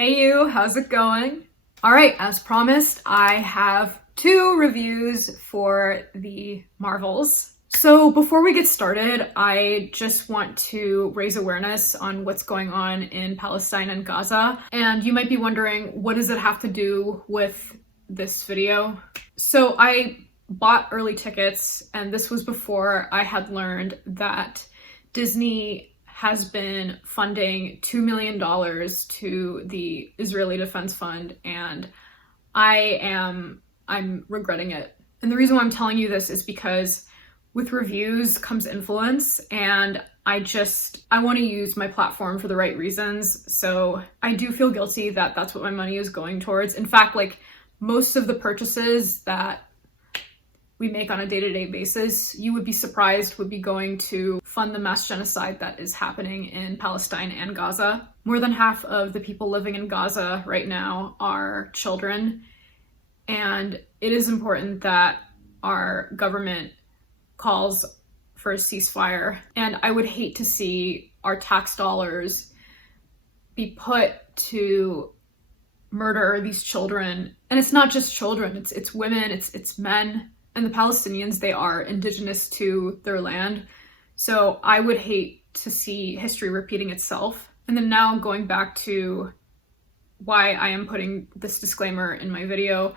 Hey you, how's it going? All right, as promised, I have two reviews for the Marvels. So before we get started, I just want to raise awareness on what's going on in Palestine and Gaza. And you might be wondering, what does it have to do with this video? So I bought early tickets, and this was before I had learned that Disney has been funding $2 million to the Israeli Defense Fund, and I'm regretting it. And the reason why I'm telling you this is because with reviews comes influence, and I want to use my platform for the right reasons. So I do feel guilty that that's what my money is going towards. In fact, like most of the purchases that we make on a day-to-day basis, you would be surprised, would be going to fund the mass genocide that is happening in Palestine and Gaza. More than half of the people living in Gaza right now are children, and it is important that our government calls for a ceasefire. And I would hate to see our tax dollars be put to murder these children. And it's not just children, it's women, it's men. And the Palestinians, they are indigenous to their land. So I would hate to see history repeating itself. And then now going back to why I am putting this disclaimer in my video,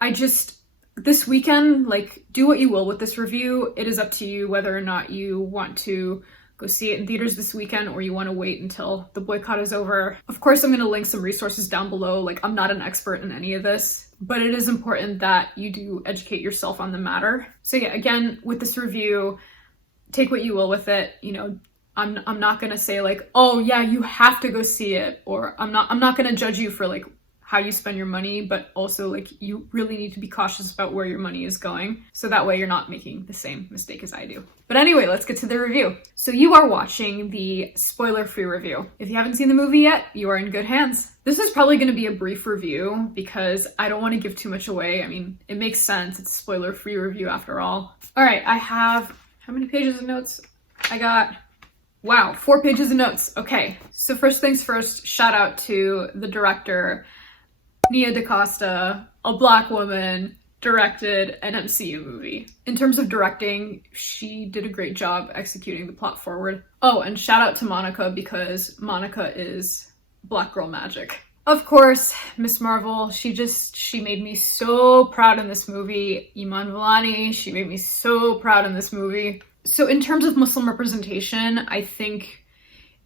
this weekend, like, do what you will with this review. It is up to you whether or not you want to go see it in theaters this weekend or you want to wait until the boycott is over. Of course, I'm going to link some resources down below. Like, I'm not an expert in any of this, but it is important that you do educate yourself on the matter. So yeah, again, with this review, take what you will with it. You know, I'm not going to say like, oh yeah, you have to go see it, or I'm not going to judge you for like how you spend your money, but also like you really need to be cautious about where your money is going. So that way you're not making the same mistake as I do. But anyway, let's get to the review. So you are watching the spoiler-free review. If you haven't seen the movie yet, you are in good hands. This is probably going to be a brief review because I don't want to give too much away. I mean, it makes sense. It's a spoiler-free review after all. All right, I have, how many pages of notes? I got, wow, 4 pages of notes. Okay, so first things first, shout out to the director, Nia DaCosta, a Black woman, directed an MCU movie. In terms of directing, she did a great job executing the plot forward. Oh, and shout out to Monica because Monica is Black girl magic. Of course, Miss Marvel, she made me so proud in this movie. Iman Vellani, she made me so proud in this movie. So in terms of Muslim representation, I think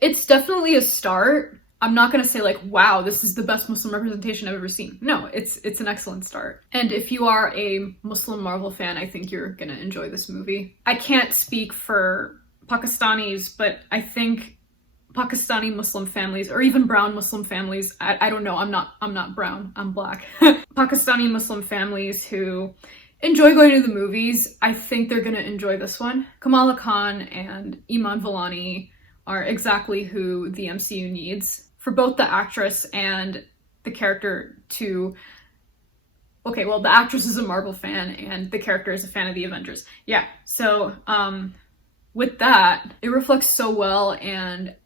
it's definitely a start. I'm not going to say like, wow, this is the best Muslim representation I've ever seen. No, it's an excellent start. And if you are a Muslim Marvel fan, I think you're going to enjoy this movie. I can't speak for Pakistanis, but I think Pakistani Muslim families, or even brown Muslim families, I don't know, I'm not brown, I'm Black. Pakistani Muslim families who enjoy going to the movies, I think they're going to enjoy this one. Kamala Khan and Iman Vellani are exactly who the MCU needs. For both the actress and the character to... Okay, well, the actress is a Marvel fan and the character is a fan of the Avengers. Yeah, so with that, it reflects so well, and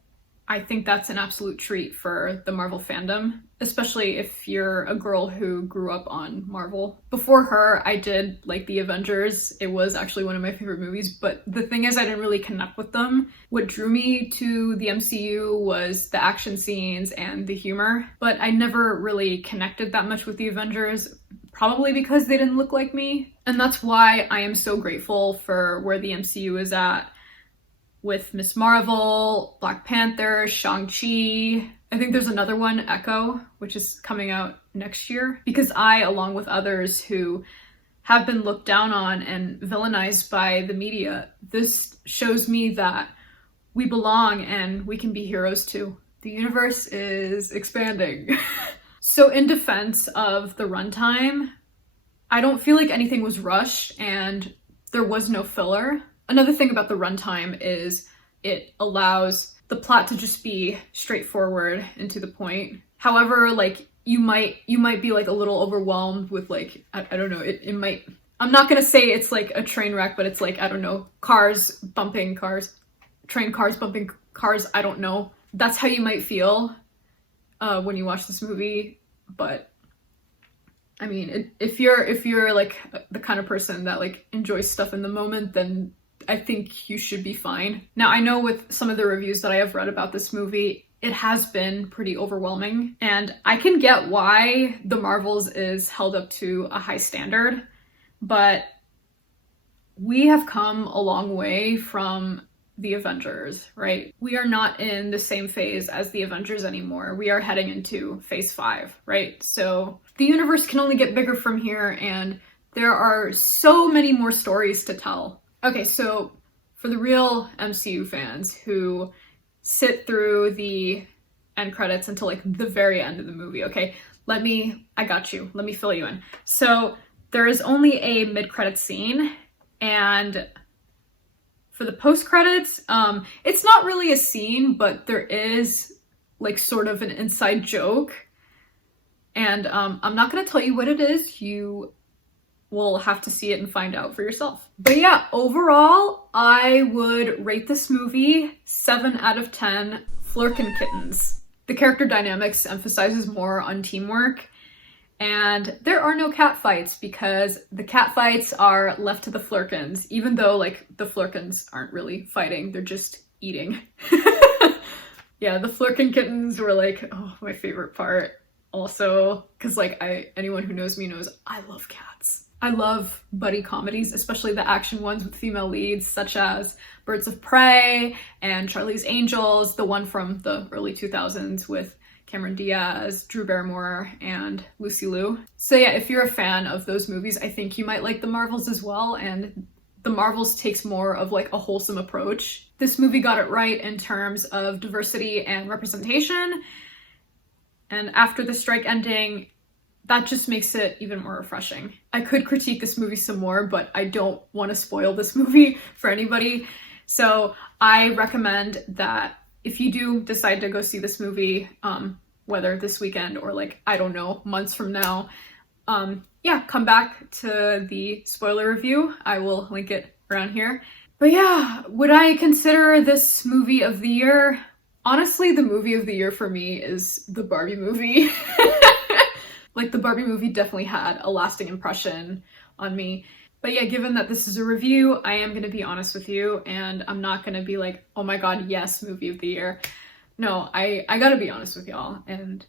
I think that's an absolute treat for the Marvel fandom, especially if you're a girl who grew up on Marvel. Before her, I did like the Avengers. It was actually one of my favorite movies, but the thing is I didn't really connect with them. What drew me to the MCU was the action scenes and the humor, but I never really connected that much with the Avengers, probably because they didn't look like me. And that's why I am so grateful for where the MCU is at with Miss Marvel, Black Panther, Shang-Chi. I think there's another one, Echo, which is coming out next year. Because I, along with others who have been looked down on and villainized by the media, this shows me that we belong and we can be heroes too. The universe is expanding. So in defense of the runtime, I don't feel like anything was rushed and there was no filler. Another thing about the runtime is it allows the plot to just be straightforward and to the point. However, like you might be like a little overwhelmed with like, I don't know, it might, I'm not gonna say it's like a train wreck, but it's like, I don't know, cars bumping cars, train cars bumping cars, I don't know. That's how you might feel. when you watch this movie, but I mean, if you're like the kind of person that like enjoys stuff in the moment, then I think you should be fine. Now, I know with some of the reviews that I have read about this movie, it has been pretty overwhelming, and I can get why The Marvels is held up to a high standard, but we have come a long way from the Avengers, right? We are not in the same phase as the Avengers anymore. We are heading into phase 5, right? So the universe can only get bigger from here, and there are so many more stories to tell. Okay, so for the real MCU fans who sit through the end credits until like the very end of the movie, okay, I got you. Let me fill you in. So there is only a mid-credit scene, and for the post-credits, it's not really a scene, but there is like sort of an inside joke. And I'm not gonna tell you what it is. You will have to see it and find out for yourself. But yeah, overall, I would rate this movie 7 out of 10 Flurkin kittens. The character dynamics emphasizes more on teamwork, and there are no cat fights because the cat fights are left to the Flurkins, even though like the Flurkins aren't really fighting, they're just eating. Yeah, the Flurkin kittens were like, oh, my favorite part. Also, because like anyone who knows me knows I love cats. I love buddy comedies, especially the action ones with female leads, such as Birds of Prey and Charlie's Angels, the one from the early 2000s with Cameron Diaz, Drew Barrymore, and Lucy Liu. So yeah, if you're a fan of those movies, I think you might like The Marvels as well, and The Marvels takes more of like a wholesome approach. This movie got it right in terms of diversity and representation, and after the strike ending, that just makes it even more refreshing. I could critique this movie some more, but I don't want to spoil this movie for anybody. So I recommend that if you do decide to go see this movie, whether this weekend or like, I don't know, months from now, yeah, come back to the spoiler review. I will link it around here. But yeah, would I consider this movie of the year? Honestly, the movie of the year for me is the Barbie movie. Like, the Barbie movie definitely had a lasting impression on me. But yeah, given that this is a review, I am gonna be honest with you, and I'm not gonna be like, oh my god, yes, movie of the year. No, I gotta be honest with y'all, and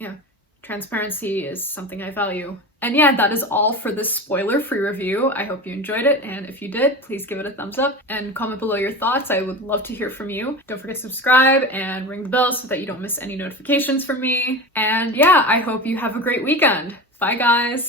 yeah, transparency is something I value. And yeah, that is all for this spoiler-free review. I hope you enjoyed it, and if you did, please give it a thumbs up and comment below your thoughts. I would love to hear from you. Don't forget to subscribe and ring the bell so that you don't miss any notifications from me. And yeah, I hope you have a great weekend. Bye, guys!